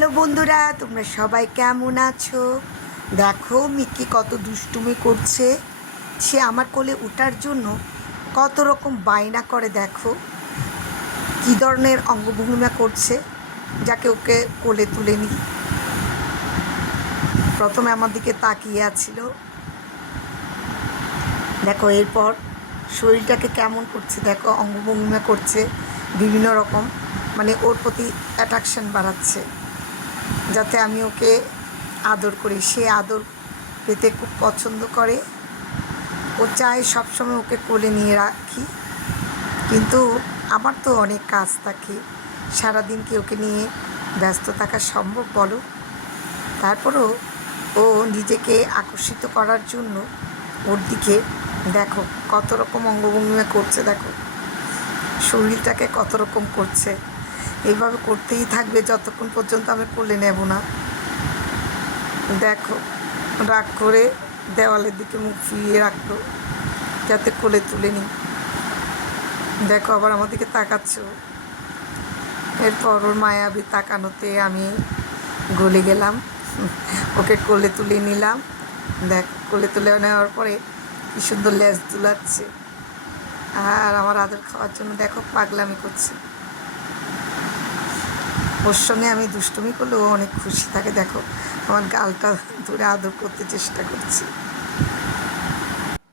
Hello বন্ধুরা, তোমরা সবাই কেমন আছো? দেখো মিক্কি কত দুষ্টুমি করছে। সে আমার কোলে ওঠার জন্য কত রকম বায়না করে। দেখো কী ধরনের অঙ্গভঙ্গিমা করছে, যাকে ওকে কোলে তুলে নিই। প্রথমে আমার দিকে তাকিয়ে আছিল, দেখো এরপর শরীরটাকে কেমন করছে, দেখো অঙ্গভঙ্গিমা করছে বিভিন্ন রকম, মানে ওর প্রতি অ্যাট্রাকশন বাড়াচ্ছে যাতে আমি ওকে আদর করি। সে আদর পেতে খুব পছন্দ করে, ও চায় সবসময় ওকে কোলে নিয়ে রাখি। কিন্তু আমার তো অনেক কাজ থাকে, সারাদিন কি ওকে নিয়ে ব্যস্ত থাকা সম্ভব বলো? তারপরও ও নিজেকে আকর্ষিত করার জন্য ওর দিকে দেখো কত রকম অঙ্গভঙ্গিমা করছে, দেখো শরীরটাকে কত রকম করছে। এইভাবে করতেই থাকবে যতক্ষণ পর্যন্ত আমি কোলে নেব না। দেখো রাগ করে দেওয়ালের দিকে মুখ ফিরিয়ে রাখলো যাতে কোলে তুলে নিই। দেখো আবার আমার দিকে তাকাচ্ছ। এরপর ওর মায়াবী তাকানোতে আমি গলে গেলাম, ওকে কোলে তুলে নিলাম। দেখ কোলে তুলে নেওয়ার পরে কী সুন্দর লেজ দুলাচ্ছে আর আমার আদর খাওয়ার জন্য দেখো পাগলামি করছে। ওর সঙ্গে আমি দুষ্টুমি করলেও অনেক খুশি থাকে। দেখো আমার গালটা ধরে আদর করতে চেষ্টা করছি।